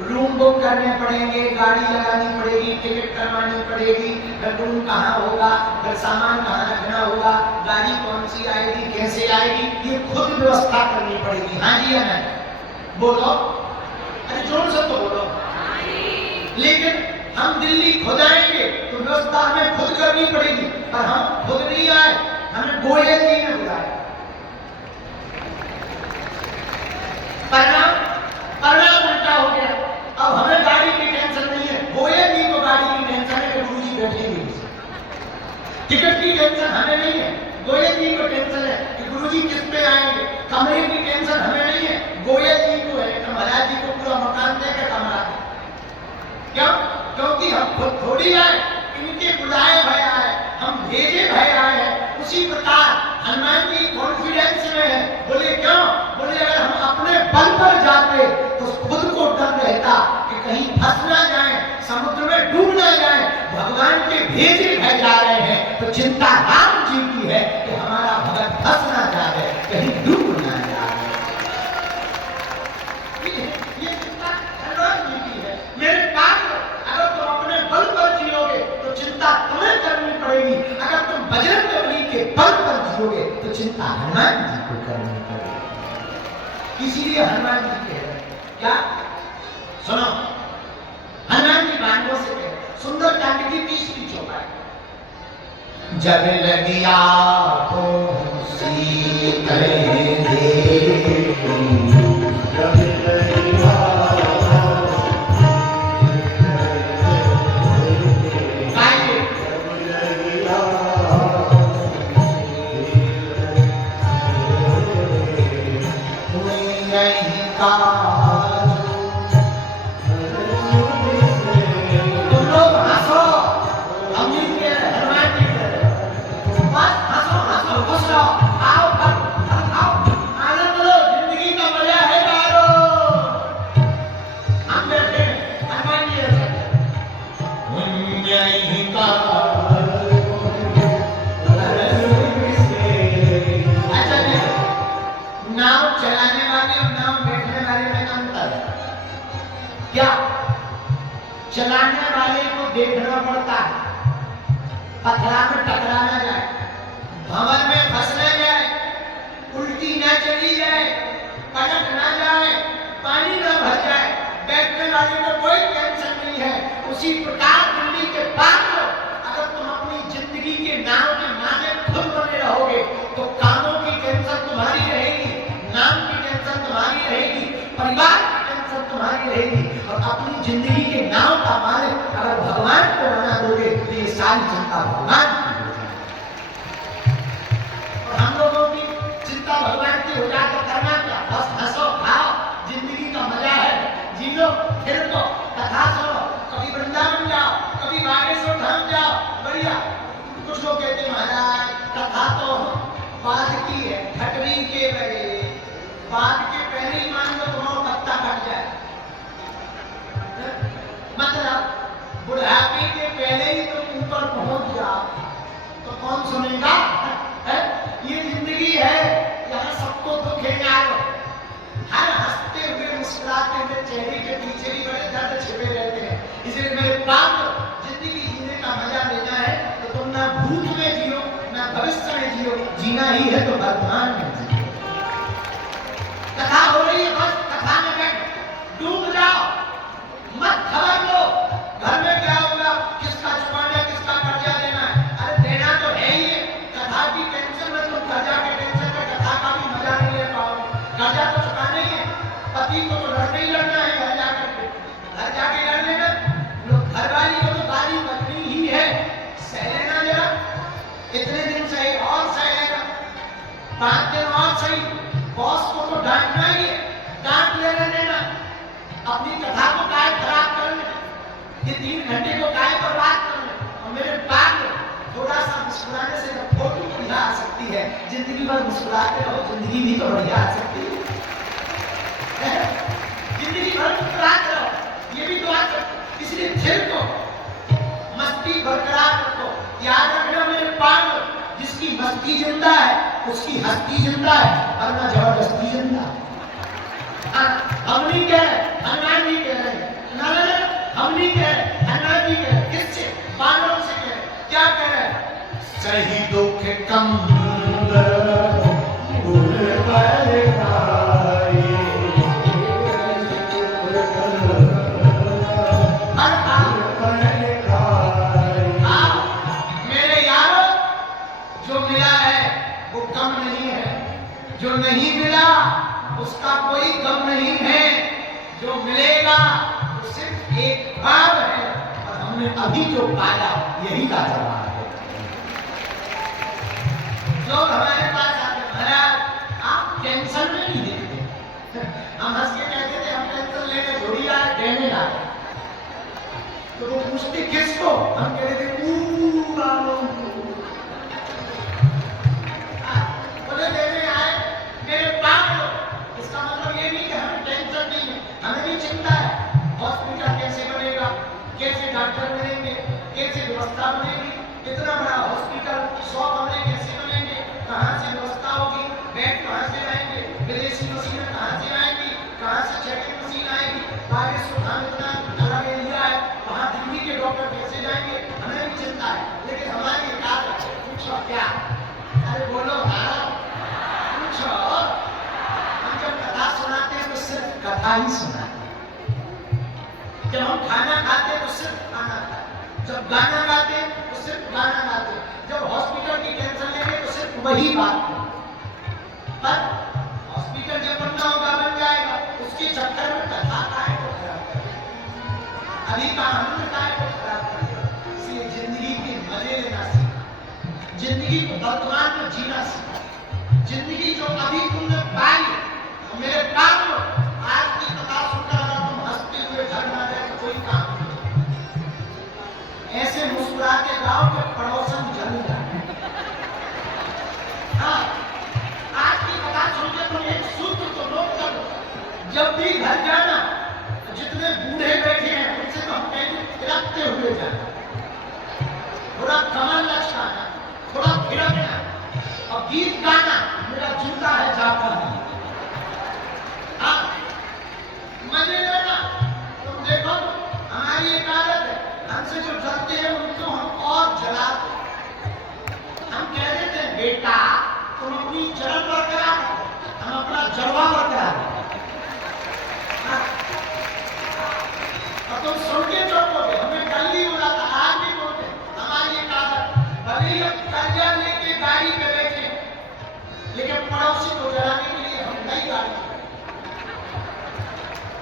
रूम बुक करने पड़ेंगे, गाड़ी लगानी पड़ेगी, टिकट करवानी पड़ेगी, रूम कहाँ होगा, फिर सामान कहाँ रखना होगा, गाड़ी कौन सी आएगी, कैसे आएगी, ये खुद व्यवस्था करनी पड़ेगी। हाँ जी या नहीं? बोलो, अरे जोर से तो बोलो। लेकिन हम दिल्ली खुद आएंगे तो व्यवस्था हमें खुद करनी पड़ेगी, पर हम खुद नहीं आए, हमें गोयल जी ने बुलाया। परिणाम उल्टा हो गया। अब हमें गाड़ी की टेंशन नहीं है, गोयल जी को गाड़ी की टेंशन है कि गुरुजी बैठेंगे। टिकट की टेंशन हमें नहीं है, गोयल जी को टेंशन है कि गुरुजी किस पे आएंगे। कमरे की टेंशन हमें नहीं है, गोयल जी को है कि महाराज जी को पूरा मकान देकर कमरा दे। क्यों? क्योंकि हम खुद थोड़ी आए, इनके बुलाए भय आए, हम भेजे भय आए हैं। उसी प्रकार हनुमान जी कॉन्फिडेंस में है। बोले क्यों? बोले अगर हम अपने बल पर जाते तो खुद को डर रहता कि कहीं फंस ना जाए, समुद्र में डूब ना जाए। भगवान के भेजे भय जा रहे हैं तो चिंता राम जी की है कि हमारा भगत फंस ना जाए, कहीं डूब ना जाए। ये चिंता हनुमान जी की है। मेरे पास अगर तुम अपने बल पर जियोगे तो चिंता तुम्हें करनी पड़ेगी, अगर तुम बजरंगबली के बल पर जियोगे तो चिंता हनुमान जी को करनी पड़ेगी। इसीलिए हनुमान जी कह रहे क्या? सुनो, हनुमान जी बांधों से कह, सुंदरकांड की 30वीं चौपाई, जब लगिया को सीते पथरा में टकरा ना जाए, भंवर में फंस ना जाए, उल्टी ना चली जाए, पलट ना जाए, पानी ना भर जाए, बैठने वाले को कोई टेंशन नहीं है। उसी प्रकार दिल्ली के पात्र, अगर तुम अपनी जिंदगी के नाम के मालिक खुद बने रहोगे तो कामों की टेंशन तुम्हारी रहेगी, नाम की टेंशन तुम्हारी रहेगी, परिवार की टेंशन तुम्हारी रहेगी, और अपनी जिंदगी के नाम का मालिक अगर भगवान को बना दोगे तो ये सारी चिंता भगवान की हो जाएगी। और हम लोगों की चिंता भगवान की हो जाए तो करना क्या? बस हंसो खाओ, जिंदगी का मजा है, जी लो, फिर लो, कथा सुनो, कभी वृंदावन जाओ, कभी बागेश्वर धाम जाओ, बढ़िया। कुछ लोग कहते हैं महाराज कथा तो बाद की है, खटरी के बड़े बाद के पहले ही मान लो तुम्हारा पत्ता कट जाए, मतलब बुढ़ापे के पहले ही तुम ऊपर पहुंच जाओ तो कौन सुनेगा? ये जिंदगी है, यहाँ सबको दुख है यार। हर हंसते हुए मुस्कुराते हुए चेहरे के पीछे भी बड़े दर्द छिपे रहते हैं। इसलिए मेरे पाप जिंदगी जीने का मजा लेना है तो तुम ना भूत में जियो ना भविष्य में जियो, जीना ही है तो वर्तमान में जियो। कथा हो रही है, बस कथा में बैठ डूब जाओ, मत खबर लो घर में क्या होगा, किसका चुकाना, किसका कर्जा देना है। अरे देना तो है ही है, कथा की टेंशन में तुम कर्जा के टेंशन में कथा का भी मजा नहीं ले पाओगे। कर्जा तो चुकाना ही है, पति को तो लड़ना ही लड़ना है, घर जाकर के घर जाके लड़ लेना, घरवाली को तो गाली बकनी ही है, सह लेना जरा, कितने दिन सही और सह लेना, 5 दिन और सही, बॉस को तो डांटना ही है, डांट लेने देना, अपनी कथा को काय खराब करना, ये 3 घंटे को काय बर्बाद करना। और मेरे पास थोड़ा सा मुस्कुराने से जब फोटो बढ़िया आ सकती है, जिंदगी भर मुस्कुराते रहो, जिंदगी भी तो बढ़िया आ सकती है, जिंदगी भर मुस्कुराते रहो, ये भी तो आ सकती। इसलिए दिल को मस्ती बरकरार रखो, याद रखना मेरे पास, जिसकी मस्ती जिंदा है उसकी हस्ती जिंदा है, वरना जबरदस्ती जिंदा है। हम नहीं कह रहे, हनुमान जी कह रहे हैं, हम नहीं कह रहे, हनुमान जी कह रहे, किससे? बानरों से कह रहे, क्या कह रहे हैं? सही दुख कम मेरे यारो, जो मिला है वो कम नहीं है, जो नहीं मिला उसका कोई गम नहीं है, जो मिलेगा वो सिर्फ एक बार है, और हमने अभी जो पाया यही का जवाब है। लोग हमारे पास आते, महाराज आप टेंशन में नहीं देखते, हम हंस के कहते थे हम टेंशन लेने थोड़ी आए, देने आए। तो वो पूछते किसको? हम कहते थे बोले देने आए मेरे पास। इसका मतलब ये नहीं कि हमें टेंशन नहीं है, हमें भी चिंता है, हॉस्पिटल कैसे बनेगा, कैसे डॉक्टर मिलेंगे, कैसे व्यवस्था बनेगी, इतना बड़ा हॉस्पिटल 100 कमरे कैसे बनेंगे, कहाँ से व्यवस्था होगी, बेड कहाँ से आएंगे, विदेशी मशीन कहाँ से आएंगी, कहाँ से चेकिंग मशीन आएगी, बागेश्वर धाम इतना अलग एरिया है, वहाँ दिल्ली के डॉक्टर कैसे जाएंगे, हमें भी चिंता है। लेकिन हमारी एकाध पूछो क्या, अरे बोलो हाँ पूछो, हम जब कथा सुनाते हैं तो सिर्फ कथा ही सुनाते हैं, जब हम खाना खाते हैं तो सिर्फ खाना खाते हैं, जब गाना गाते हैं तो सिर्फ गाना गाते हैं, जब हॉस्पिटल की टेंशन लेंगे तो सिर्फ वही बात है। पर हॉस्पिटल जब बनना होगा बन जाएगा, उसके चक्कर में कथा काय को खराब करेगा, अभी का आनंद काय को खराब करेगा। इसलिए जिंदगी के मजे लेना सीखा, जिंदगी को वर्तमान में जीना सीखा, जिंदगी जो अभी तुमने पाई है। मेरे पास आज की कथा सुनकर अगर तुम हंसते हुए घर ना जाए तो कोई काम नहीं, ऐसे मुस्कुरा के गाओ कि पड़ोसन जल जाए। हाँ, आज की कथा सुनकर तुम एक सूत्र तो नोट कर लो, जब भी घर जाना जितने बूढ़े बैठे हैं उनसे तो हम कहेंगे थिरकते हुए जाना, थोड़ा कमर लचकाना, थोड़ा थिरकना, और गीत गाना, मेरा जूता है जाता है। हाँ, मजे लेना। तुम देखो हमारी एक आदत है, हमसे जो डरते हैं उनको हम और जलाते भी अब कर्जा लेके गाड़ी पे बैठे, लेकिन पड़ोसी को जलाने के लिए हम नई गाड़ी,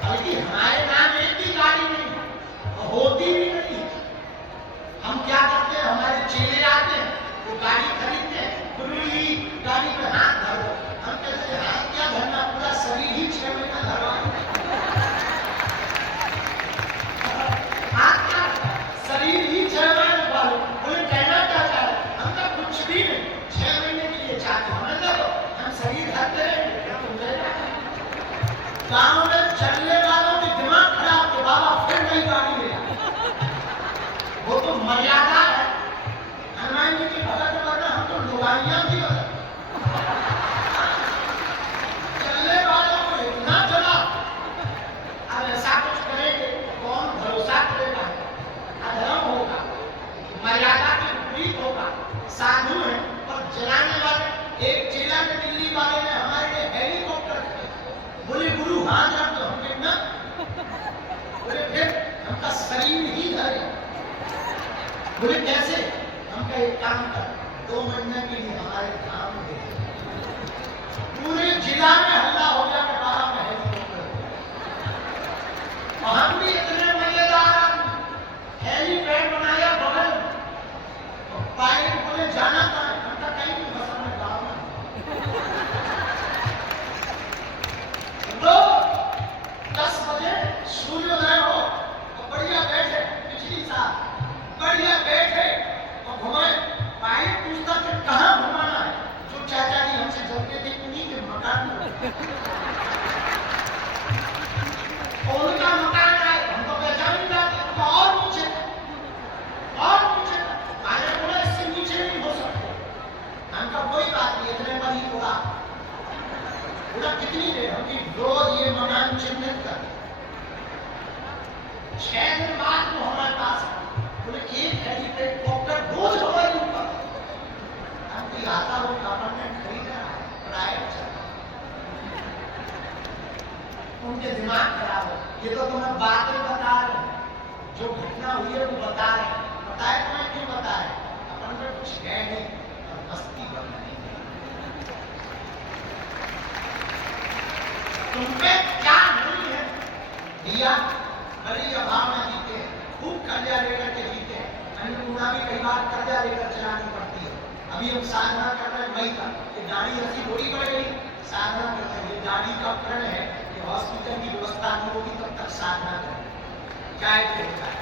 बल्कि हमारे नाम एक भी गाड़ी नहीं, होती भी नहीं। हम क्या करते हैं, हमारे चेले आते हैं, वो गाड़ी खरीदते हैं, गुरुजी गाड़ी पे हाथ धरो, हम कहते हैं हाथ क्या धरना, पूरा शरीर ही 6 महीना धरो। हाथ क्या, शरीर ही 6 महीने वाले, बोले कहना क्या चाह रहे, हम तो कुछ भी नहीं, 6 महीने के लिए चाहते, हमें तो हम शरीर धरते रहेंगे, क्या तुम गाँव में चलने वालों के दिमाग खराब के बाबा फिर नई गाड़ी ले आए। वो तो मर्यादा है, हनुमान जी की भगत करना, हम तो लुगाइयां की भगत। चलने वालों को इतना चला, अब ऐसा कुछ करेंगे कौन भरोसा करेगा, अधर्म होगा, मर्यादा के विपरीत होगा, साधु है और जलाने वाले। एक चेला के दिल्ली वाले ने हमारे लिए हेलीकॉप्टर खरीदा, बोले गुरु हाथ रख दो, हम ना बोले फिर हमका शरीर ही धरे, बोले कैसे, हमका एक काम कर, 2 महीने के लिए हमारे धाम दे। पूरे जिला में हल्ला हो गया कि बाबा में हेलीकॉप्टर, और हम भी इतने मजेदार हेलीपैड बनाया बगल, और पायलट बोले जाना कहाँ है, हमका कहीं भी बस हमें गाँव में। तो 10 बजे सूर्योदय हो और बढ़िया बैठे, पिछली साल बढ़िया बैठे और घुमाए, पायलट पूछता था कहाँ घुमाना है, जो चाचा जी हमसे जलते थे उन्हीं के मकान में, उनका मकान है, हम तो पहचान नहीं जाते, तो और नीचे पायलट बोला इससे नीचे नहीं हो सकते, हमका कोई बात नहीं, इतने पर ही बोला कितनी देर, हम रोज ये मकान चिन्हित कर, 6 दिन बाद वो हमारे पास बोले एक हेलीकॉप्टर रोज हमारे ऊपर, हमको आता हो अपार्टमेंट खरीदा है, प्राइवेट चल, उनके दिमाग खराब हो, ये तो तुम्हें बातें बता रहे, जो घटना हुई है वो बता रहे, बताए तुम्हें क्यों बता रहे, अपन में कुछ है नहीं और मस्ती बन रही है, तुम पे क्या नहीं है भैया, बड़ी अभाव में जीते हैं, खूब कर्जा लेकर के जीते हैं, अन्नपूर्णा भी कई बार कर्जा लेकर चलानी पड़ती है। अभी हम साधना कर रहे हैं मई का, ये गाड़ी ऐसी थोड़ी बढ़ गई, साधना कर रहे हैं, ये गाड़ी का प्रण है कि हॉस्पिटल की व्यवस्था नहीं होगी तब तक साधना करें, चाहे जो होता है।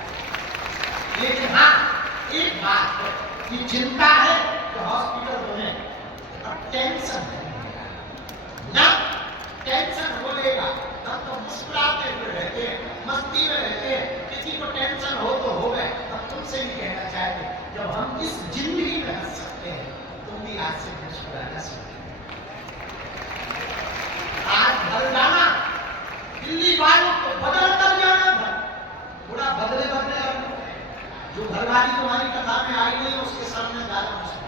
लेकिन हाँ एक बात है कि चिंता है कि हॉस्पिटल बने और टेंशन है ना, टेंशन हो लेगा तब तो मुस्कुराते हुए रहते हैं, मस्ती में रहते हैं, किसी को टेंशन हो तो हो गए। अब तुमसे भी कहना चाहते जब हम इस जिंदगी में हंस सकते हैं, तुम भी आज से मुस्कुराना सीखो। आज भर जाना, दिल्ली वालों को बदल कर जाना था, थोड़ा बदले जो घरवाली तुम्हारी कथा में आई नहीं उसके सामने ज्यादा मुश्किल,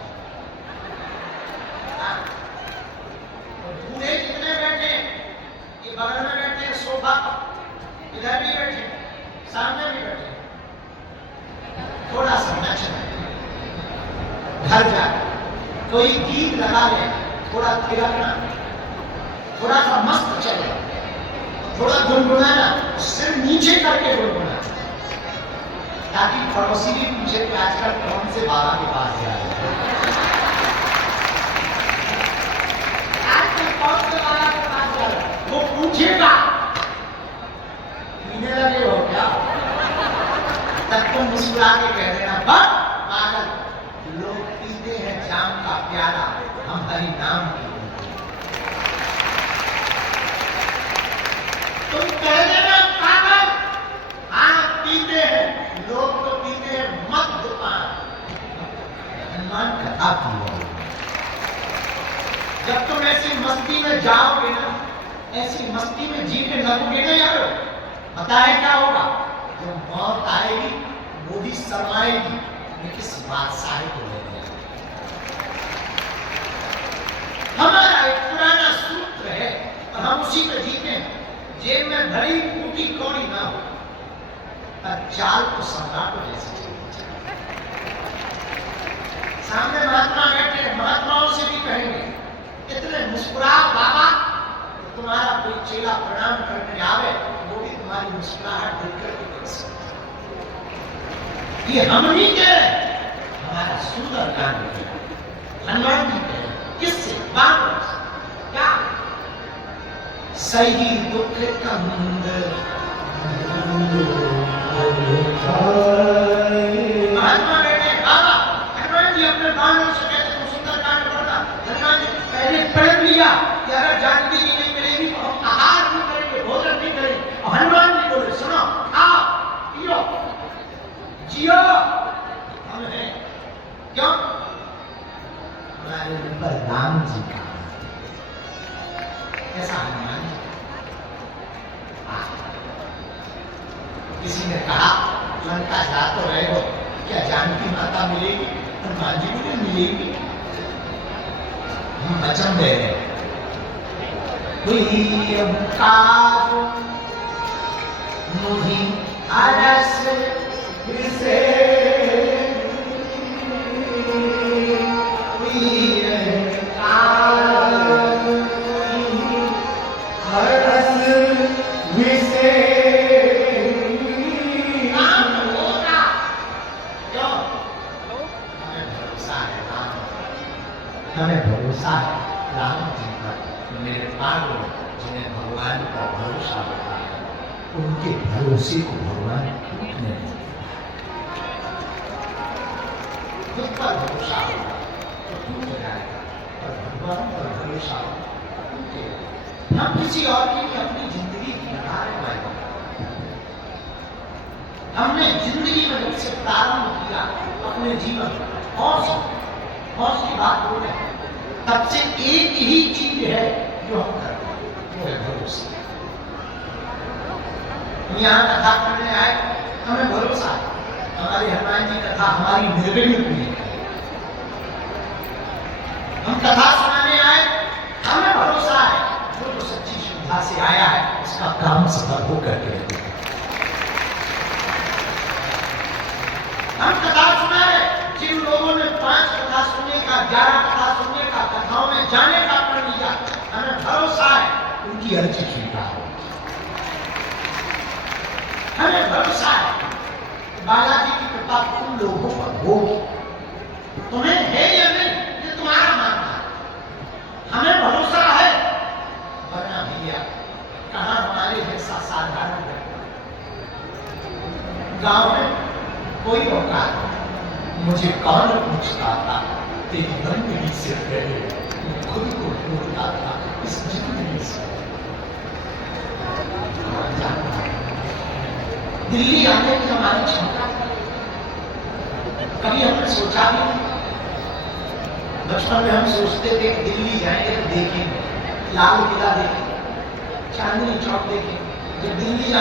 बूढ़े कितने बैठे, ये बगल में बैठे सोफा, इधर भी बैठे, सामने भी बैठे, थोड़ा सा नचना, घर जाकर कोई गीत लगा ले, थोड़ा थिरकना, थोड़ा सा मस्त चले, थोड़ा गुनगुनाना, सिर नीचे करके गुनगुनाना, ताकि पड़ोसी भी पूछे कि आजकल कौन से बाबा के पास जा रहे हैं, आजकल कौन से बाबा के पास जा रहे हैं, वो पूछेगा पीने लगे हो क्या, तब तुम मुस्कुरा के कह देना बस पागल, लोग पीते हैं जाम का प्याला, हम हरि नाम की, तुम कह देना पागल, हाँ पीते हैं, लोग तो पीते हैं मद्यपान, हनुमान कथा की। जब तुम ऐसी मस्ती में जाओगे ना, ऐसी मस्ती में जीने लगोगे ना यार, पता है क्या होगा, जब मौत आएगी वो भी शर्माएगी, किस बादशाह को ले गया। हमारा एक पुराना सूत्र है और हम उसी पे जीते हैं, जेब में भरी टूटी कौड़ी ना हो, चाल को सम्राट जैसे सामने आवे वो भी तुम्हारी मुस्कुराहट देख करके कर सकता। ये हम नहीं कह रहे, हमारा सुंदर कांड हनुमान जी कह रहे। किससे? बात क्या? सही दुख कंद महात्मा बेटे बाबा हनुमान जी अपने बाणों से कहते तो सुंदर कांड पढ़ता। हनुमान जी पहले प्रण लिया कि अगर जानकी जी नहीं मिलेगी तो हम आहार नहीं करेंगे, भोजन नहीं करेंगे। और हनुमान जी बोले सुनो, खाओ पियो जियो, हम हैं। क्यों? हमारे ऊपर राम जी का ऐसा हनुमान जी। किसी ने कहा लंका जा तो रहे हो, क्या जानकी माता मिलेगी? हनुमान जी मुझे मिलेगी। हम वचन दे रहे काज मुहि अरस हमें भरोसा है राम जी पर। मेरे पागल जिन्हें भगवान का भरोसा होता है उनके भरोसे को भगवान टूटने नहीं देता। खुद पर भरोसा होगा तो टूट जाएगा, पर भगवान पर भरोसा होगा तो टूटेगा। हम किसी और की अपनी जिंदगी की लड़ाई में हमने जिंदगी में जब से प्रारंभ किया अपने जीवन हौस की बात बोले, तब से एक ही चीज है जो हम करते हैं, वो है भरोसा। यहाँ कथा करने आए, हमें भरोसा है हमारी हनुमान जी कथा हमारी निर्विघ्न पूरी करेगी। हम कथा सुनाने आए, हमें भरोसा है वो जो सच्ची श्रद्धा से आया है उसका काम सफल होकर के रहेगा। हम कथा सुना रहे, जिन लोगों ने 5 कथा सुनने का, 11 कथा सुनने का, कथाओं में जाने का प्रण लिया, हमें भरोसा है उनकी अर्जी स्वीकार हो। हमें भरोसा है बालाजी की कृपा तुम लोगों पर होगी। तुम्हें है या नहीं ये तुम्हारा मानना है, हमें भरोसा है। वरना भैया कहाँ हमारे जैसा साधारण गांव में कोई औकात मुझे कौन पूछता था, तेरी बंदगी से पहले मैं खुद को ढूंढता था इस जिंदगी से। दिल्ली आने की हमारी क्षमता कभी हमने सोचा भी नहीं। बचपन में हम सोचते थे कि दिल्ली जाएंगे तो देखेंगे, लाल किला देखेंगे, चांदनी चौक देखेंगे। जब दिल्ली